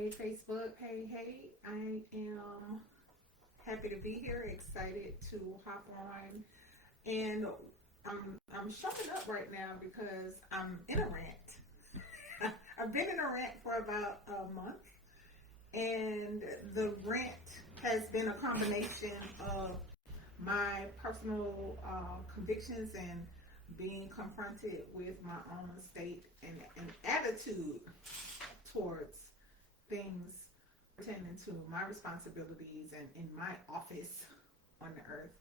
Hey Facebook, hey, I am happy to be here, excited to hop on. And I'm showing up right now because I'm in a rant. I've been in a rant for about a month, and the rant has been a combination of my personal convictions and being confronted with my own state and attitude towards things pertaining to my responsibilities and in my office on the earth.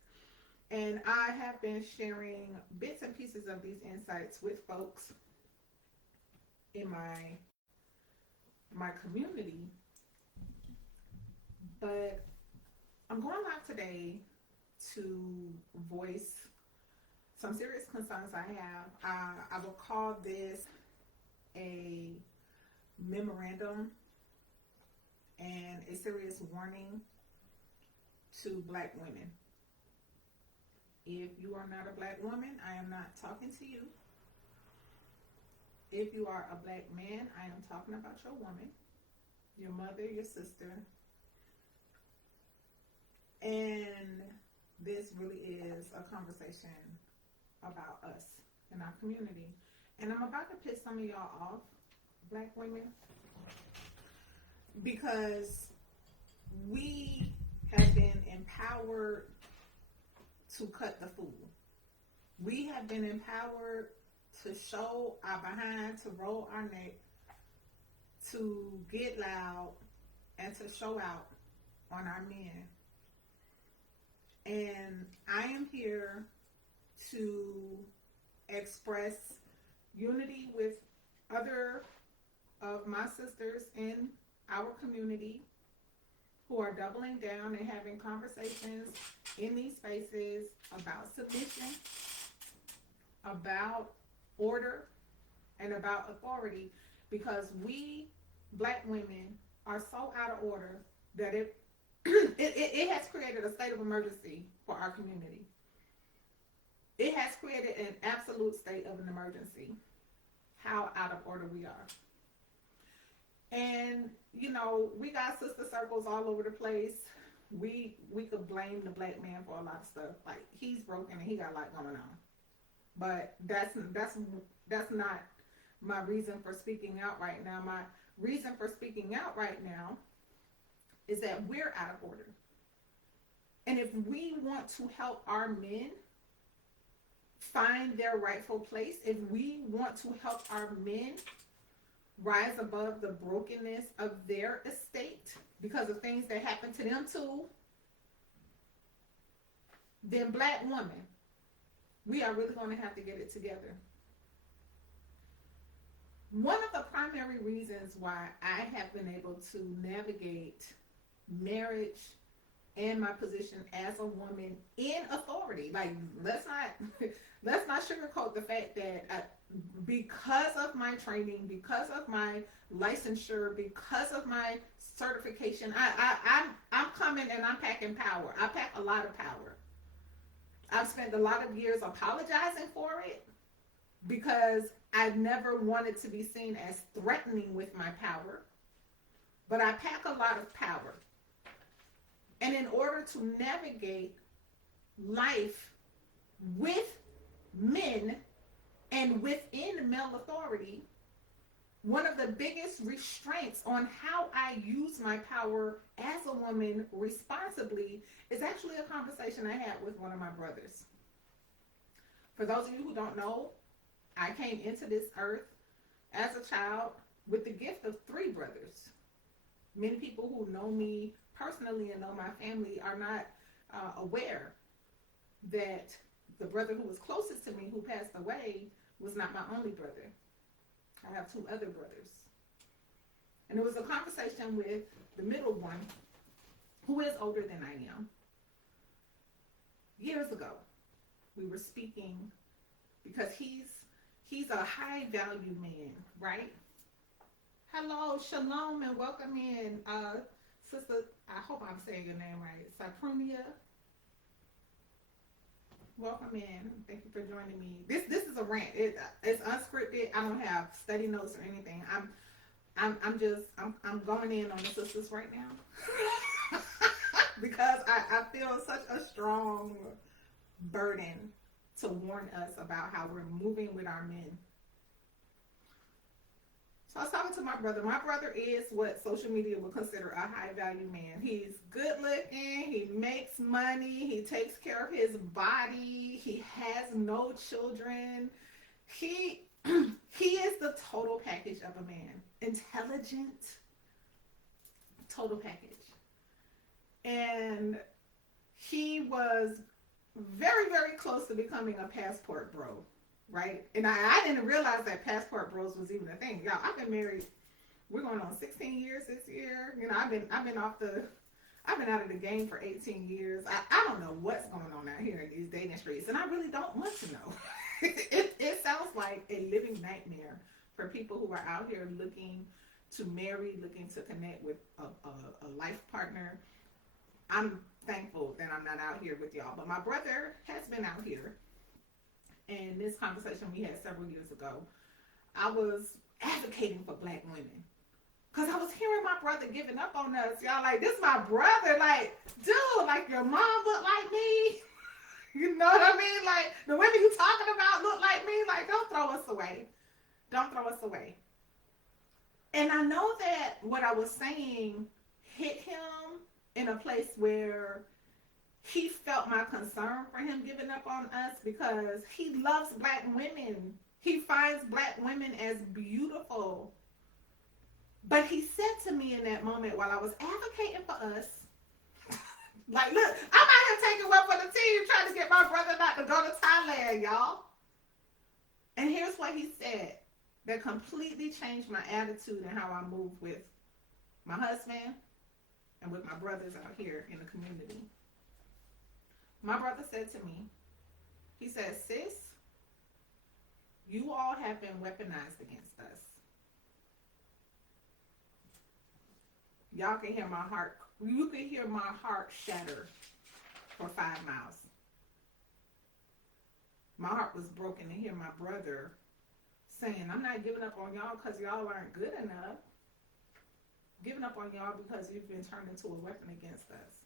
And I have been sharing bits and pieces of these insights with folks in my community. But I'm going live today to voice some serious concerns I have. I will call this a memorandum and a serious warning to Black women. If you are not a Black woman, I am not talking to you. If you are a Black man, I am talking about your woman, your mother, your sister. And this really is a conversation about us and our community. And I'm about to piss some of y'all off, Black women, because we have been empowered to cut the fool. We have been empowered to show our behind, to roll our neck, to get loud, and to show out on our men. And I am here to express unity with other of my sisters in our community who are doubling down and having conversations in these spaces about submission, about order, and about authority, because we Black women are so out of order that it has created a state of emergency for our community. It has created an absolute state of an emergency, how out of order we are. And, you know, we got sister circles all over the place. We could blame the Black man for a lot of stuff. Like, he's broken and he got a lot going on. But that's not my reason for speaking out right now. My reason for speaking out right now is that we're out of order. And if we want to help our men find their rightful place, if we want to help our men rise above the brokenness of their estate because of things that happen to them too, then Black women, we are really going to have to get it together. One of the primary reasons why I have been able to navigate marriage and my position as a woman in authority, like, let's not sugarcoat the fact that because of my training, because of my licensure, because of my certification, I'm coming and I'm packing power. I pack a lot of power. I've spent a lot of years apologizing for it because I never wanted to be seen as threatening with my power. But I pack a lot of power. And in order to navigate life with men and within male authority, one of the biggest restraints on how I use my power as a woman responsibly is actually a conversation I had with one of my brothers. For those of you who don't know, I came into this earth as a child with the gift of 3 brothers. Many people who know me personally and know my family are not aware that the brother who was closest to me, who passed away, was not my only brother. I have 2 other brothers. And it was a conversation with the middle one, who is older than I am. Years ago, we were speaking because he's a high value man, right? Hello, shalom, and welcome in, sister. I hope I'm saying your name right, Cyprunia. Welcome in. Thank you for joining me. This is a rant. It's unscripted. I don't have study notes or anything. I'm going in on the sisters right now because I feel such a strong burden to warn us about how we're moving with our men. So I was talking to my brother. My brother is what social media would consider a high value man. He's good looking, he makes money, he takes care of his body, he has no children. He he is the total package of a man. Intelligent, total package. And he was very, very close to becoming a passport bro, right? And I didn't realize that passport bros was even a thing. Y'all, I've been married, we're going on 16 years this year. You know, I've been out of the game for 18 years. I don't know what's going on out here in these dating streets, and I really don't want to know. It sounds like a living nightmare for people who are out here looking to marry, looking to connect with a life partner. I'm thankful that I'm not out here with y'all, but my brother has been out here. And this conversation we had several years ago, I was advocating for black women. Because I was hearing my brother giving up on us. Y'all, like, this is my brother. Like, dude, like, your mom look like me. You know what I mean? Like, the women you talking about look like me. Like, don't throw us away. Don't throw us away. And I know that what I was saying hit him in a place where he felt my concern for him giving up on us because he loves black women. He finds black women as beautiful. But he said to me in that moment while I was advocating for us, like, look, I'm out here taking one for the team trying to get my brother not to go to Thailand, y'all. And here's what he said that completely changed my attitude and how I move with my husband and with my brothers out here in the community. My brother said to me, he said, sis, you all have been weaponized against us. Y'all can hear my heart. You can hear my heart shatter for 5 miles. My heart was broken to hear my brother saying, I'm not giving up on y'all because y'all aren't good enough. Giving up on y'all because you've been turned into a weapon against us.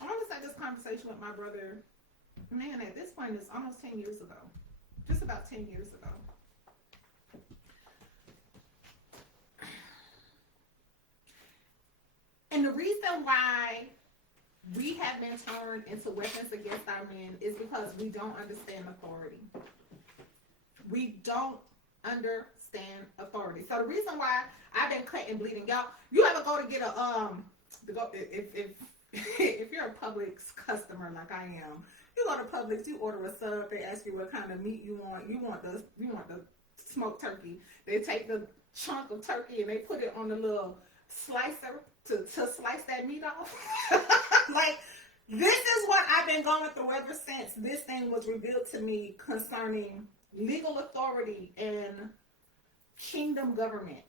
I want to say this conversation with my brother, man, at this point, it's almost 10 years ago. Just about 10 years ago. And the reason why we have been turned into weapons against our men is because we don't understand authority. We don't understand authority. So the reason why I've been cut and bleeding, y'all, you ever go to get if you're a Publix customer like I am, you go to Publix, you order a sub, they ask you what kind of meat you want. You want the smoked turkey. They take the chunk of turkey and they put it on the little slicer to slice that meat off. Like, this is what I've been going through ever since this thing was revealed to me concerning legal authority and kingdom government.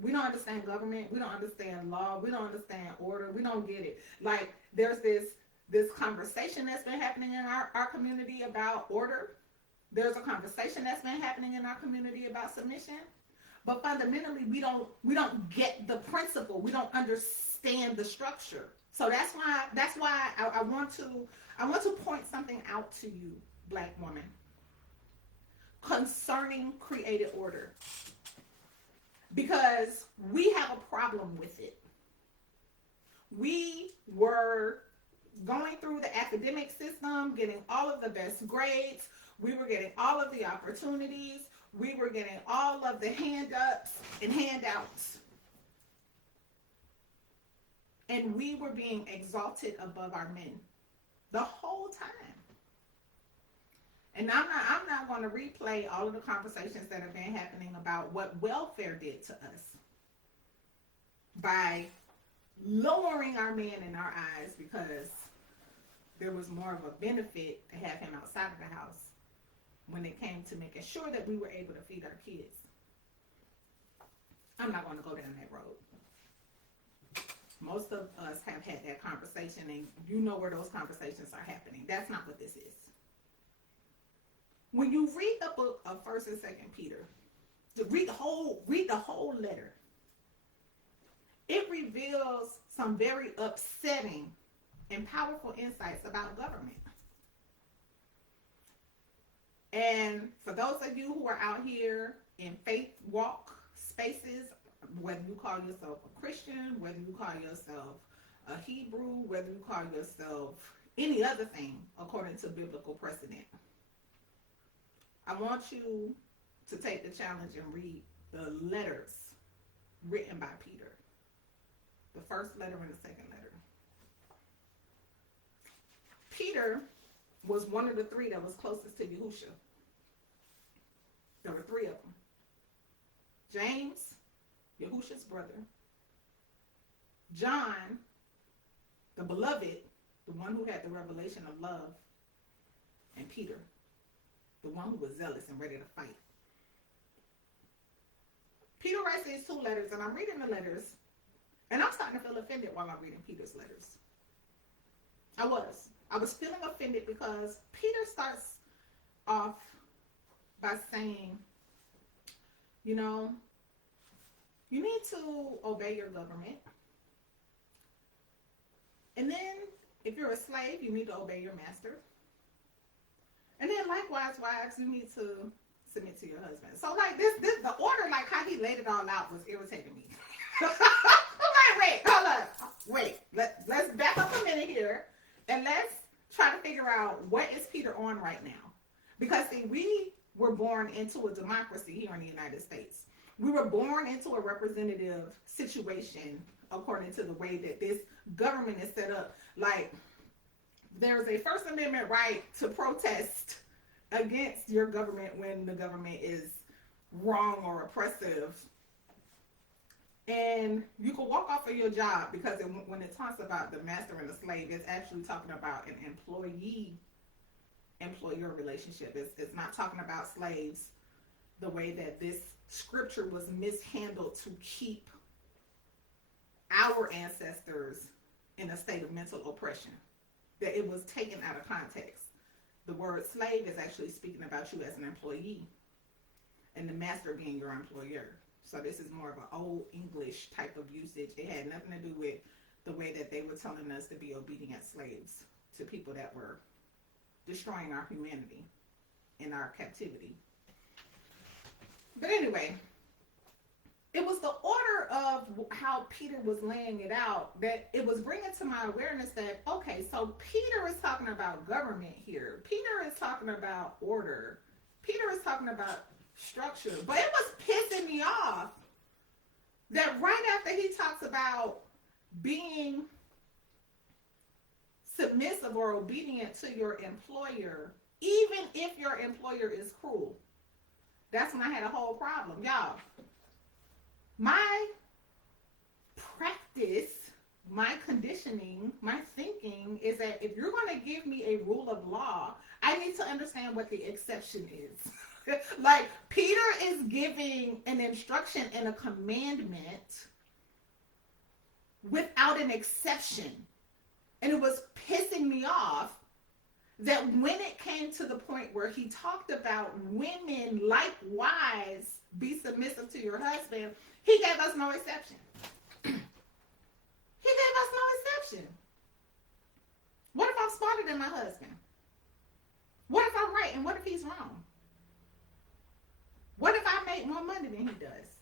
We don't understand government. We don't understand law. We don't understand order. We don't get it. Like, there's this conversation that's been happening in our community about order. There's a conversation that's been happening in our community about submission. But fundamentally, we don't get the principle. We don't understand the structure. So that's why I want to point something out to you, black woman, concerning created order. Because we have a problem with it. We were going through the academic system, getting all of the best grades. We were getting all of the opportunities. We were getting all of the hand-ups and handouts. And we were being exalted above our men the whole time. And I'm not going to replay all of the conversations that have been happening about what welfare did to us by lowering our man in our eyes because there was more of a benefit to have him outside of the house when it came to making sure that we were able to feed our kids. I'm not going to go down that road. Most of us have had that conversation, and you know where those conversations are happening. That's not what this is. When you read the book of 1st and 2nd Peter, read the whole letter. it reveals some very upsetting and powerful insights about government. And for those of you who are out here in faith walk spaces, whether you call yourself a Christian, whether you call yourself a Hebrew, whether you call yourself any other thing according to biblical precedent, I want you to take the challenge and read the letters written by Peter. The first letter and the second letter. Peter was one of the three that was closest to Yahushua. There were three of them. James, Yahushua's brother. John, the beloved, the one who had the revelation of love. And Peter, the one who was zealous and ready to fight. Peter writes these two letters, and I'm reading the letters, and I'm starting to feel offended while I'm reading Peter's letters. I was feeling offended because Peter starts off by saying, you know, you need to obey your government. And then if you're a slave, you need to obey your master. And then likewise, wives, you need to submit to your husband. So like this the order, like how he laid it all out was irritating me. I'm like, wait, hold up. Wait, let's back up a minute here and let's try to figure out what is Peter on right now. Because see, we were born into a democracy here in the United States. We were born into a representative situation according to the way that this government is set up. Like, there's a First Amendment right to protest against your government when the government is wrong or oppressive. And you can walk off of your job because when it talks about the master and the slave, it's actually talking about an employee-employer relationship. It's not talking about slaves the way that this scripture was mishandled to keep our ancestors in a state of mental oppression. That it was taken out of context. The word slave is actually speaking about you as an employee and the master being your employer. So this is more of an old English type of usage. It had nothing to do with the way that they were telling us to be obedient slaves to people that were destroying our humanity and our captivity. But anyway, it was the order of how Peter was laying it out that it was bringing to my awareness that, okay, so Peter is talking about government here. Peter is talking about order. Peter is talking about structure. But it was pissing me off that right after he talks about being submissive or obedient to your employer, even if your employer is cruel, that's when I had a whole problem. Y'all, my practice, my conditioning, my thinking is that if you're going to give me a rule of law, I need to understand what the exception is. Like, Peter is giving an instruction and a commandment without an exception. And it was pissing me off that when it came to the point where he talked about women likewise be submissive to your husband, he gave us no exception. He gave us no exception. What if I'm smarter than my husband? What if I'm right and what if he's wrong? What if I make more money than he does?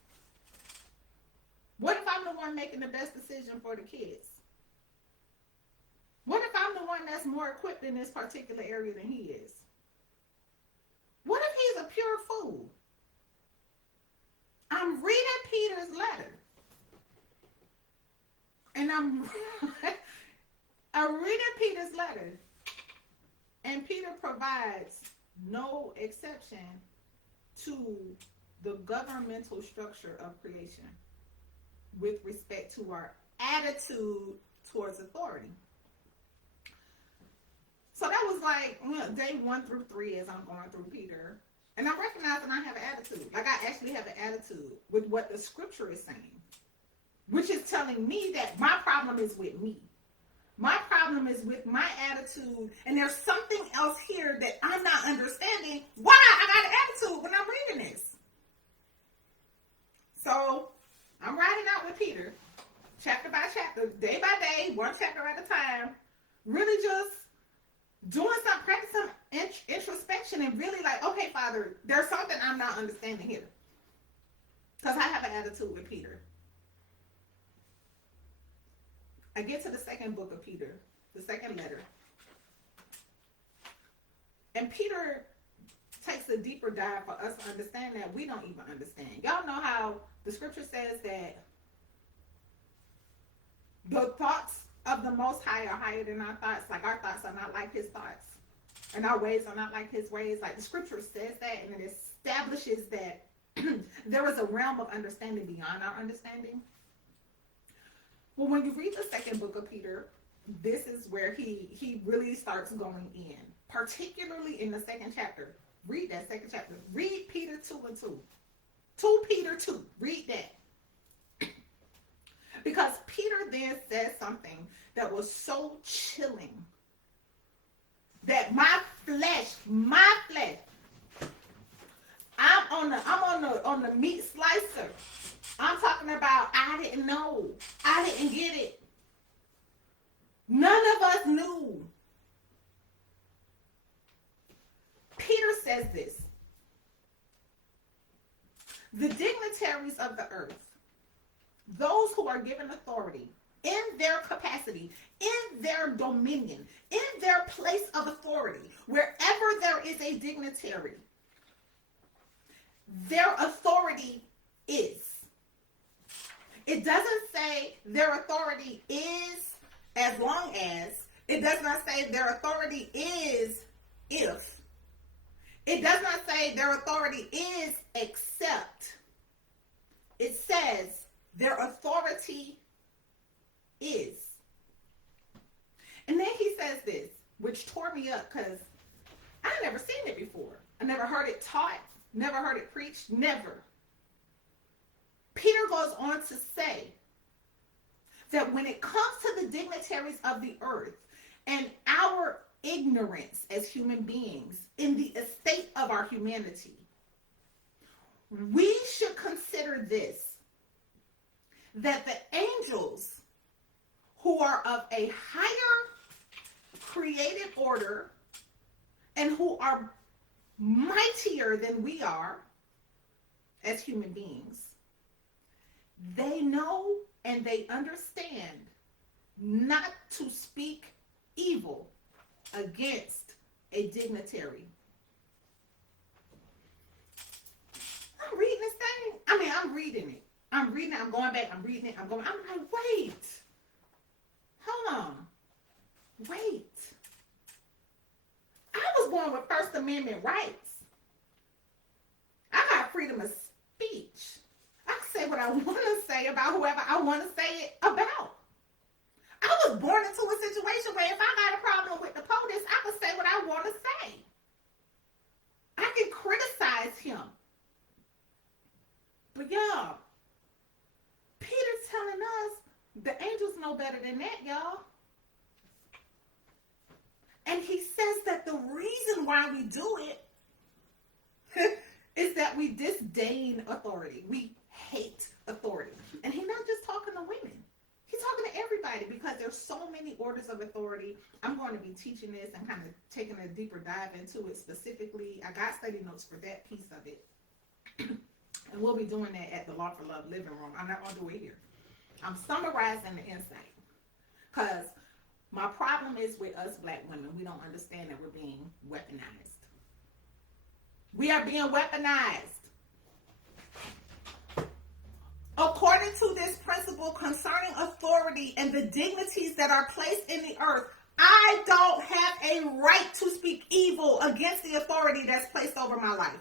What if I'm the one making the best decision for the kids? What if I'm the one that's more equipped in this particular area than he is? What if he's a pure fool? I'm reading Peter's letter. And I'm reading Peter's letter. And Peter provides no exception to the governmental structure of creation with respect to our attitude towards authority. So that was like day 1 through 3 as I'm going through Peter. And I'm recognizing I have an attitude. Like, I actually have an attitude with what the scripture is saying. Which is telling me that my problem is with me. My problem is with my attitude. And there's something else here that I'm not understanding why I got an attitude when I'm reading this. So I'm riding out with Peter. chapter by chapter, day by day, one chapter at a time, really just doing some, practicing some introspection and really like, okay, Father, there's something I'm not understanding here. Because I have an attitude with Peter. I get to the second book of Peter, the second letter. And Peter takes a deeper dive for us to understand that we don't even understand. Y'all know how the scripture says that the thoughts of the Most High are higher than our thoughts. Like our thoughts are not like his thoughts. And our ways are not like his ways. Like the scripture says that, and it establishes that there is a realm of understanding beyond our understanding. Well, when you read the second book of Peter, this is where he really starts going in. Particularly in the second chapter. Read that second chapter. Read Peter 2 and 2. 2 Peter 2. Read that. Because Peter then says something that was so chilling that my flesh, I'm on the meat slicer. I'm talking about I didn't know. I didn't get it. None of us knew. Peter says this. The dignitaries of the earth, those who are given authority in their capacity, in their dominion, in their place of authority, wherever there is a dignitary, their authority is. It doesn't say their authority is as long as. It does not say their authority is if. It does not say their authority is except. It says their authority is. And then he says this, which tore me up because I never seen it before. I never heard it taught, never heard it preached, never. Peter goes on to say that when it comes to the dignitaries of the earth and our ignorance as human beings in the estate of our humanity, we should consider this, that the angels who are of a higher created order and who are mightier than we are as human beings, they know and they understand not to speak evil against a dignitary. I'm reading this thing. I'm reading it. I'm going back, I'm reading it, I'm like, wait. Hold on. Wait. I was born with First Amendment rights. I got freedom of speech. I can say what I want to say about whoever I want to say it about. I was born into a situation where if I got a problem with the POTUS, I can say what I want to say. I can criticize him. But y'all, Peter's telling us the angels know better than that, y'all. And he says that the reason why we do it is that we disdain authority. We hate authority. And he's not just talking to women. He's talking to everybody because there's so many orders of authority. I'm going to be teaching this and kind of taking a deeper dive into it specifically. I got study notes for that piece of it. And we'll be doing that at the Law for Love living room. I'm not going to do it here. I'm summarizing the insight. Because my problem is with us black women. We don't understand that we're being weaponized. We are being weaponized. According to this principle concerning authority and the dignities that are placed in the earth, I don't have a right to speak evil against the authority that's placed over my life.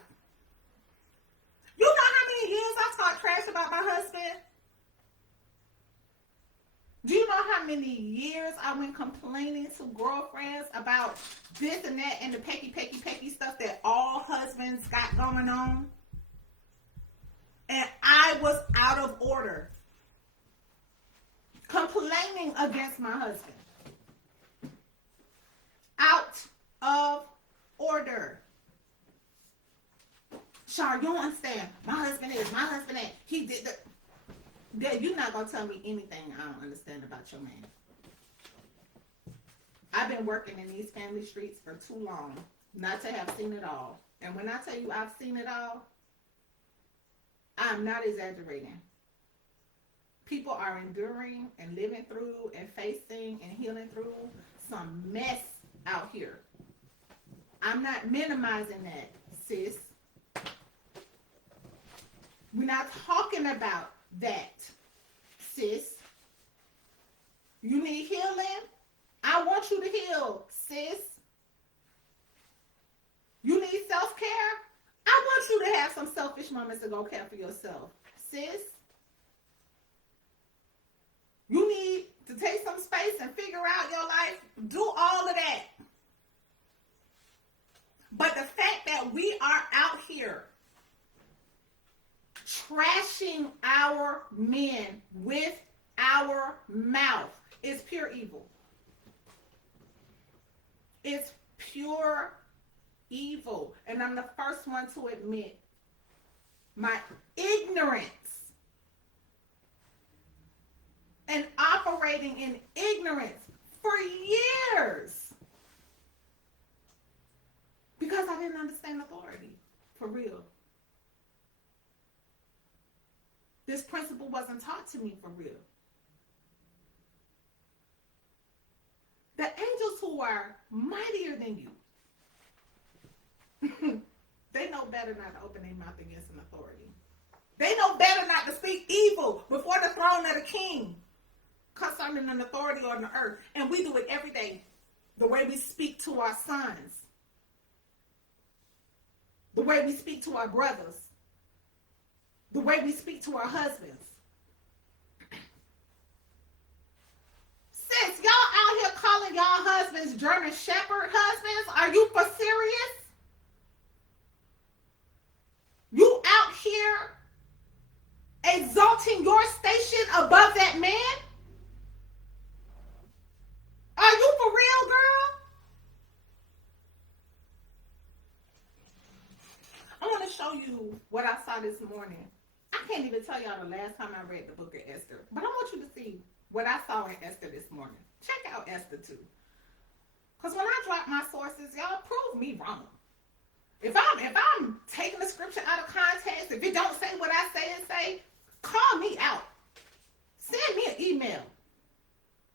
You know how many years I talked trash about my husband? Do you know how many years I went complaining to girlfriends about this and that and the pecky stuff that all husbands got going on? And I was out of order. Complaining against my husband. Out of order. Char, you don't understand. My husband is. He did that. that you're not gonna tell me anything I don't understand about your man. I've been working in these family streets for too long not to have seen it all. And when I tell you I've seen it all, I'm not exaggerating. People are enduring and living through and facing and healing through some mess out here. I'm not minimizing that, sis. We're not talking about that, sis. You need healing? I want you to heal, sis. You need self-care? I want you to have some selfish moments to go care for yourself, sis. You need to take some space and figure out your life. Do all of that. But the fact that we are out here trashing our men with our mouth is pure evil. It's pure evil. And I'm the first one to admit my ignorance and operating in ignorance for years because I didn't understand authority for real. This principle wasn't taught to me for real. The angels who are mightier than you, they know better not to open their mouth against an authority. They know better not to speak evil before the throne of the king concerning an authority on the earth. And we do it every day. The way we speak to our sons. The way we speak to our brothers. The way we speak to our husbands. Sis, y'all out here calling y'all husbands German Shepherd husbands? Are you for serious? You out here exalting your station above that man? Are you for real, girl? I want to show you what I saw this morning. I can't even tell y'all the last time I read the book of Esther, but I want you to see what I saw in Esther this morning. Check out Esther too. Because when I drop my sources, y'all prove me wrong. If I'm taking the scripture out of context, if it don't say what I say it say, call me out. Send me an email.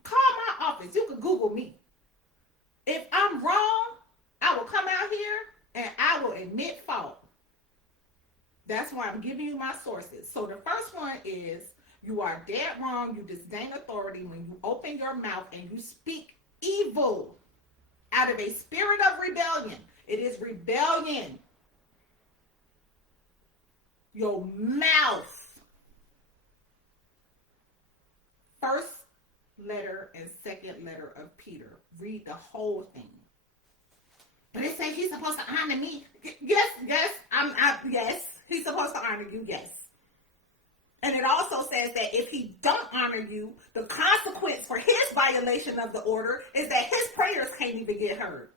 Call my office. You can Google me. If I'm wrong, I will come out here and I will admit fault. That's why I'm giving you my sources. So the first one is, you are dead wrong. You disdain authority when you open your mouth and you speak evil out of a spirit of rebellion. It is rebellion. Your mouth. First letter and second letter of Peter. Read the whole thing. But it says he's supposed to honor me. Yes, yes. He's supposed to honor you, yes. And it also says that if he don't honor you, the consequence for his violation of the order is that his prayers can't even get heard.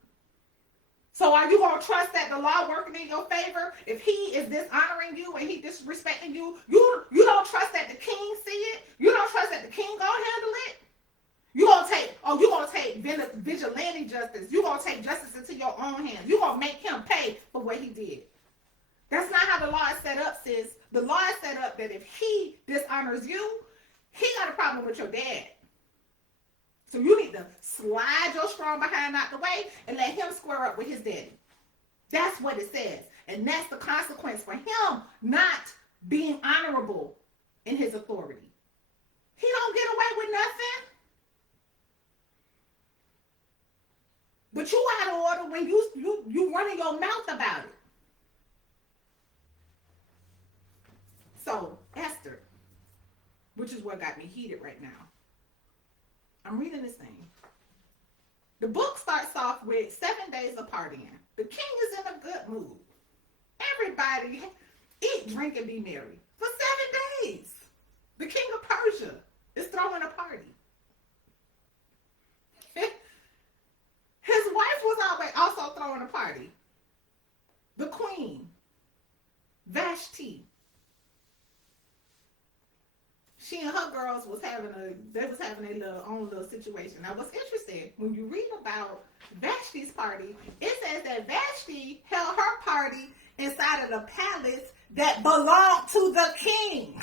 So are you going to trust that the law working in your favor? If he is dishonoring you and he disrespecting you, you don't trust that the king see it? You don't trust that the king going to handle it? You're going to take vigilante justice. You're going to take justice into your own hands. You're going to make him pay for what he did. That's not how the law is set up, sis. The law is set up that if he dishonors you, he got a problem with your dad. So you need to slide your strong behind out the way and let him square up with his daddy. That's what it says. And that's the consequence for him not being honorable in his authority. He don't get away with nothing. But you out of order when you running your mouth about it. So, Esther, which is what got me heated right now. I'm reading this thing. The book starts off with 7 days of partying. The king is in a good mood. Everybody eat, drink, and be merry. For 7 days. The king of Persia is throwing a party. His wife was also throwing a party. The queen, Vashti. She girls was having a own little situation. Now, what's interesting, when you read about Vashti's party, it says that Vashti held her party inside of the palace that belonged to the king.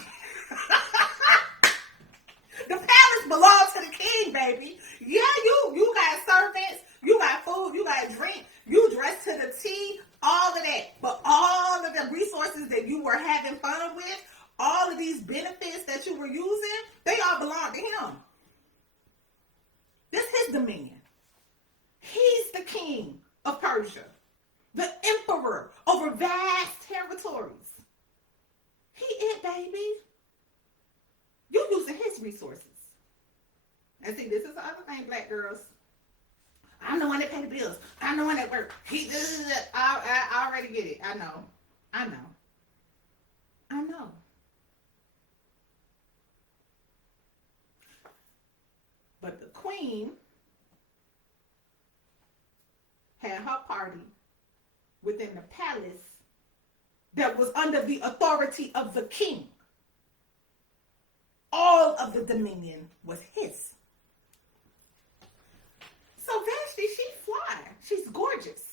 The palace belongs to the king, baby. Yeah, you got servants, you got food, you got drink, you dress to the T, all of that. But all of the resources that you were having fun with, all of these benefits that you were using, they all belong to him. This is his dominion. He's the king of Persia, the emperor over vast territories. He it, baby. You using his resources. And see, this is the other thing, black girls. I'm the one that pay the bills. I'm the one that work. I already get it. I know. But the queen had her party within the palace that was under the authority of the king. All of the dominion was his. So Vashti, she fly. She's gorgeous.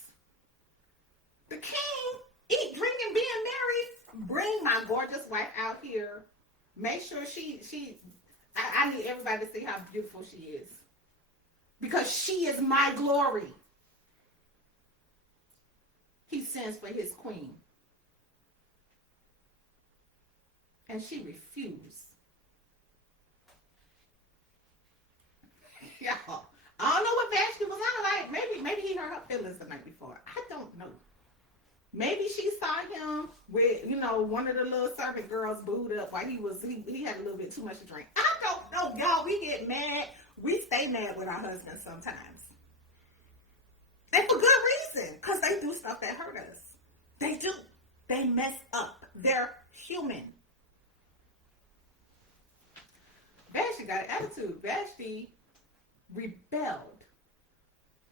The king, eat, drink, and being married. Bring my gorgeous wife out here. Make sure I need everybody to see how beautiful she is. Because she is my glory. He sends for his queen. And she refused. Y'all, I don't know what Vashti was on like. Maybe he hurt her feelings the night before. I don't know. Maybe she saw him with, one of the little servant girls booed up while he had a little bit too much to drink. I don't know, y'all. We get mad. We stay mad with our husbands sometimes. And for good reason, because they do stuff that hurt us. They do. They mess up. They're human. Vashti got an attitude. Vashti rebelled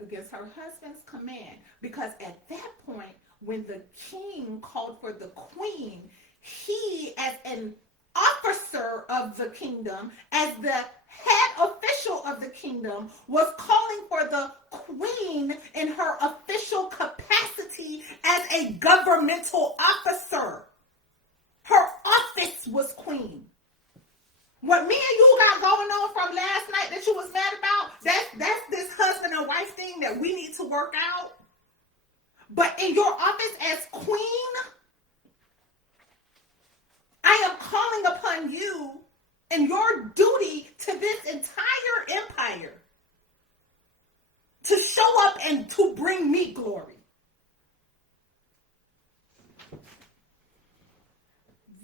against her husband's command, because at that point, when the king called for the queen, he, as an officer of the kingdom, as the head official of the kingdom, was calling for the queen in her official capacity as a governmental officer. Her office was queen. What me and you got going on from last night that you was mad about, that's this husband and wife thing that we need to work out. But in your office as queen, I am calling upon you and your duty to this entire empire to show up and to bring me glory.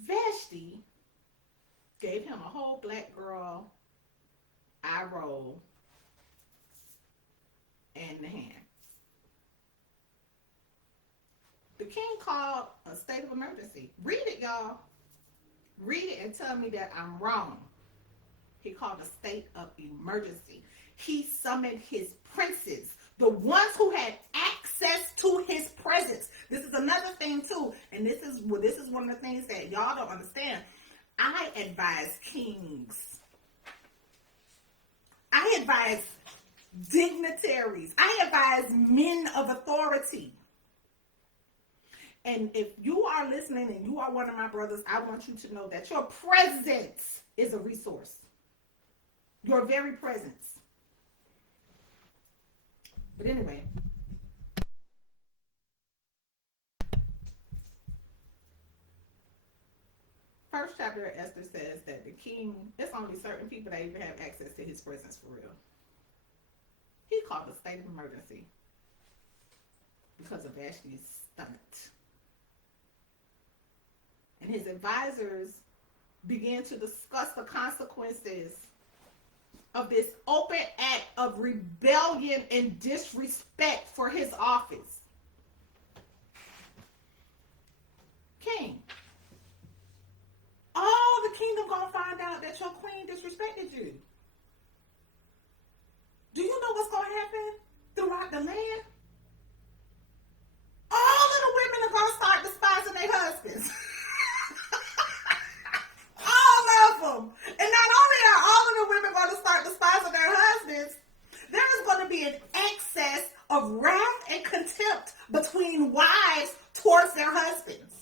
Vashti gave him a whole black girl eye roll and the hand. The king called a state of emergency. Read it, y'all. Read it and tell me that I'm wrong. He called a state of emergency. He summoned his princes, the ones who had access to his presence. This is another thing too, and this is one of the things that y'all don't understand. I advise kings. I advise dignitaries. I advise men of authority. And if you are listening and you are one of my brothers, I want you to know that your presence is a resource. Your very presence. But anyway. First chapter of Esther says that the king, it's only certain people that even have access to his presence for real. He called a state of emergency because of Vashti's stunt. And his advisors began to discuss the consequences of this open act of rebellion and disrespect for his office. King, all the kingdom gonna find out that your queen disrespected you. Do you know what's gonna happen throughout the land? All of the women are gonna start despising their husbands. All of them. And not only are of wrath and contempt between wives towards their husbands.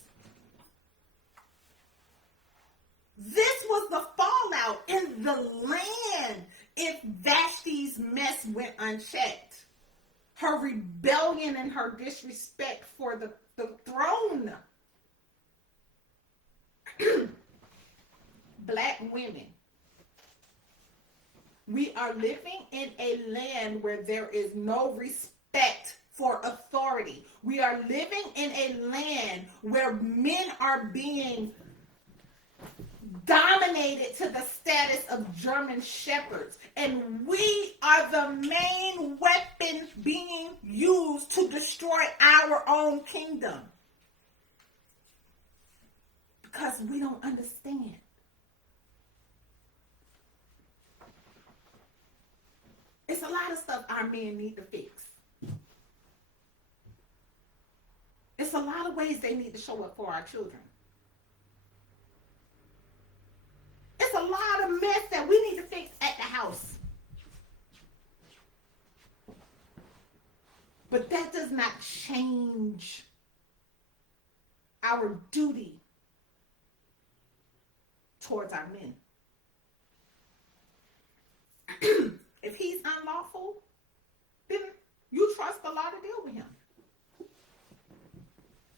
This was the fallout in the land if Vashti's mess went unchecked. Her rebellion and her disrespect for the throne. Black women, we are living in a land where there is no respect for authority. We are living in a land where men are being dominated to the status of German shepherds. And we are the main weapon being used to destroy our own kingdom. Because we don't understand. It's a lot of stuff our men need to fix. It's a lot of ways they need to show up for our children. It's a lot of mess that we need to fix at the house. But that does not change our duty towards our men. If he's unlawful, then you trust the law to deal with him.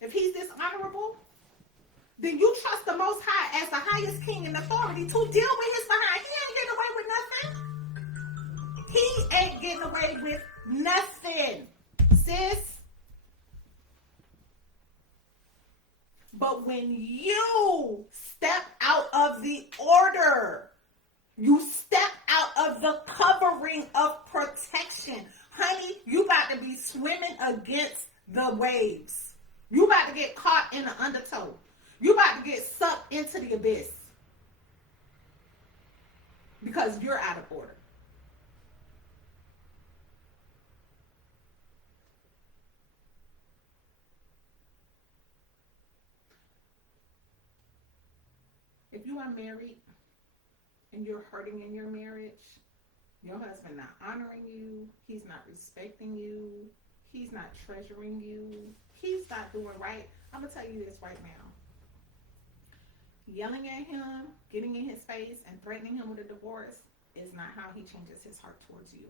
If he's dishonorable, then you trust the Most High as the highest king in authority to deal with his behind. He ain't getting away with nothing. He ain't getting away with nothing, sis. But when you step out of the order, you step out of the covering of protection, honey, you about to be swimming against the waves. You about to get caught in the undertow. You about to get sucked into the abyss. Because you're out of order. If you are married and you're hurting in your marriage, your husband not honoring you, he's not respecting you, he's not treasuring you, he's not doing right, I'm going to tell you this right now. Yelling at him, getting in his face, and threatening him with a divorce is not how he changes his heart towards you.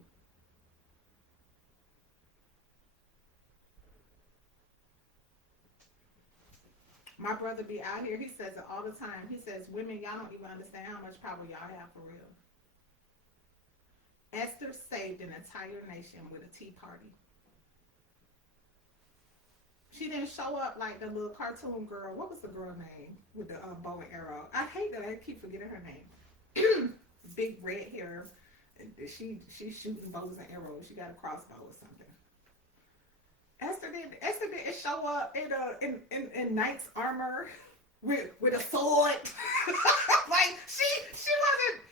My brother be out here, he says it all the time. He says, women, y'all don't even understand how much power y'all have for real. Esther saved an entire nation with a tea party. She didn't show up like the little cartoon girl. What was the girl name with the bow and arrow? I hate that I keep forgetting her name. Big red hair. She's shooting bows and arrows. She got a crossbow or something. Esther didn't show up in knight's armor with a sword. Like she wasn't.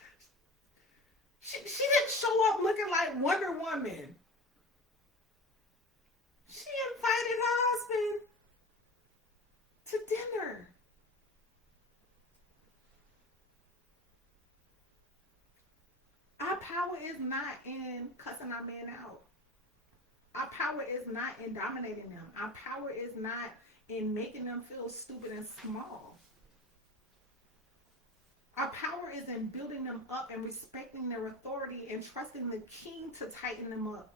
She didn't show up looking like Wonder Woman. She invited her husband to dinner. Our power is not in cussing our men out. Our power is not in dominating them. Our power is not in making them feel stupid and small. Our power is in building them up and respecting their authority and trusting the king to tighten them up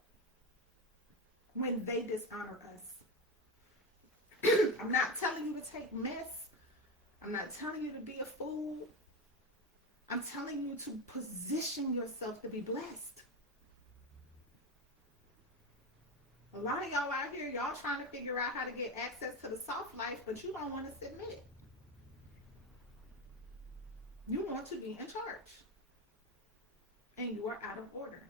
when they dishonor us. I'm not telling you to take mess. I'm not telling you to be a fool. I'm telling you to position yourself to be blessed. A lot of y'all out here, y'all trying to figure out how to get access to the soft life, but you don't want to submit it. You want to be in charge. And you are out of order.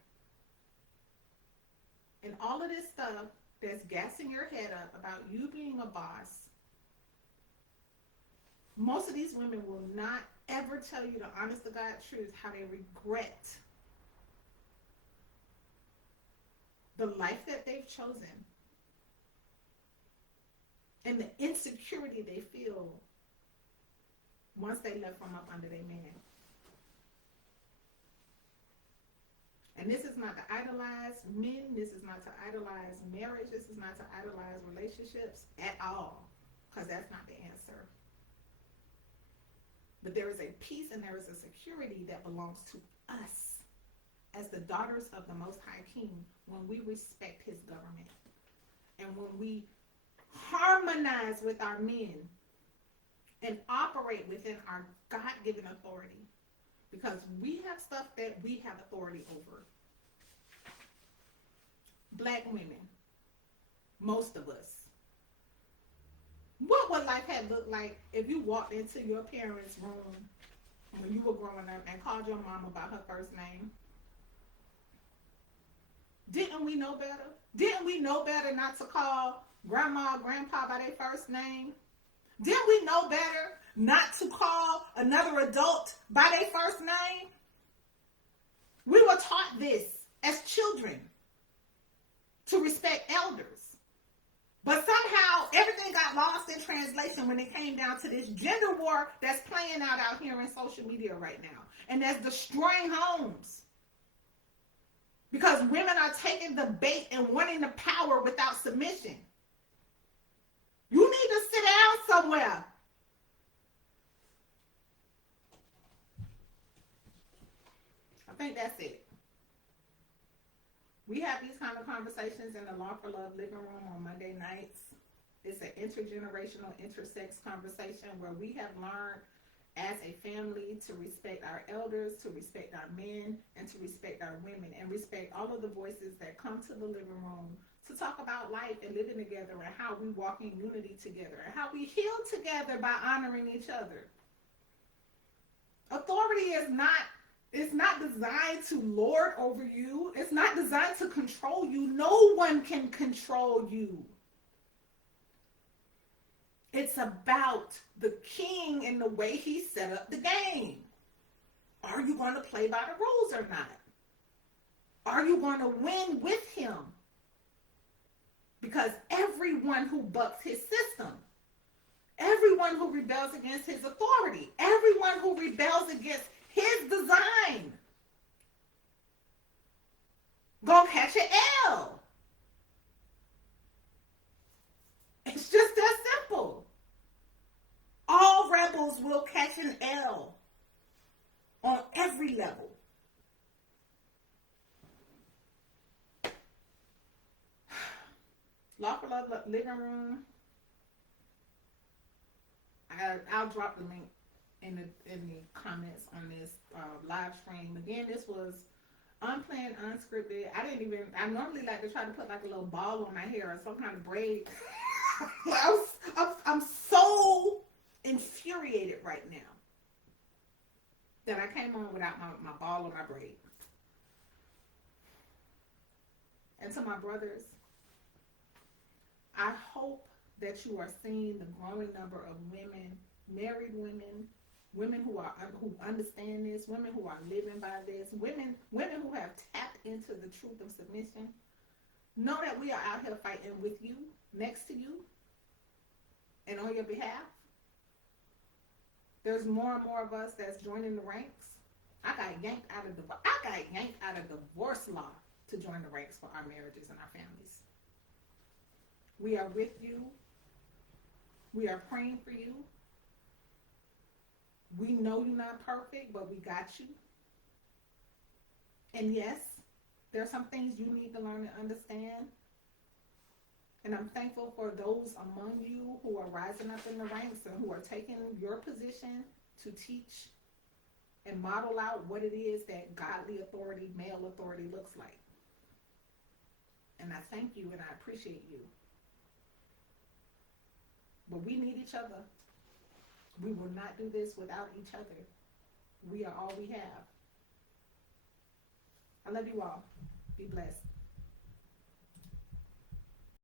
And all of this stuff that's gassing your head up about you being a boss, most of these women will not ever tell you the honest to God truth, how they regret the life that they've chosen and the insecurity they feel once they left from up under their man. And this is not to idolize men. This is not to idolize marriage. This is not to idolize relationships at all, because that's not the answer. But there is a peace and there is a security that belongs to us as the daughters of the Most High King when we respect his government and when we harmonize with our men and operate within our God-given authority, because we have stuff that we have authority over. Black women, most of us. What would life have looked like if you walked into your parents' room when you were growing up and called your mama by her first name? Didn't we know better? Didn't we know better not to call grandma or grandpa by their first name? Didn't we know better not to call another adult by their first name? We were taught this as children, to respect elders. But somehow everything got lost in translation when it came down to this gender war that's playing out here in social media right now. And that's destroying homes. Because women are taking the bait and wanting the power without submission. You need to sit down somewhere. I think that's it. We have these kind of conversations in the Law for Love living room on Monday nights. It's an intergenerational, intersex conversation where we have learned as a family to respect our elders, to respect our men, and to respect our women, and respect all of the voices that come to the living room to talk about life and living together and how we walk in unity together and how we heal together by honoring each other. Authority is not designed to lord over you. It's not designed to control you. No one can control you. It's about the king and the way he set up the game. Are you going to play by the rules or not? Are you going to win with him? Because everyone who bucks his system, everyone who rebels against his authority, everyone who rebels against his design, gonna catch an L. It's just that simple. All rebels will catch an L on every level. Law for Love living room. I'll drop the link in the comments on this live stream. Again, this was unplanned, unscripted. I normally like to try to put like a little ball on my hair or some kind of braid. I'm so infuriated right now that I came on without my ball or my braid. And to my brothers, I hope that you are seeing the growing number of women, married women, women who understand this, women who are living by this, women who have tapped into the truth of submission. Know that we are out here fighting with you, next to you, and on your behalf. There's more and more of us that's joining the ranks. I got yanked out of divorce law to join the ranks for our marriages and our families. We are with you. We are praying for you. We know you're not perfect, but we got you. And yes, there are some things you need to learn and understand. And I'm thankful for those among you who are rising up in the ranks and who are taking your position to teach and model out what it is that godly authority, male authority looks like. And I thank you and I appreciate you. But we need each other. We will not do this without each other. We are all we have. I love you all. Be blessed.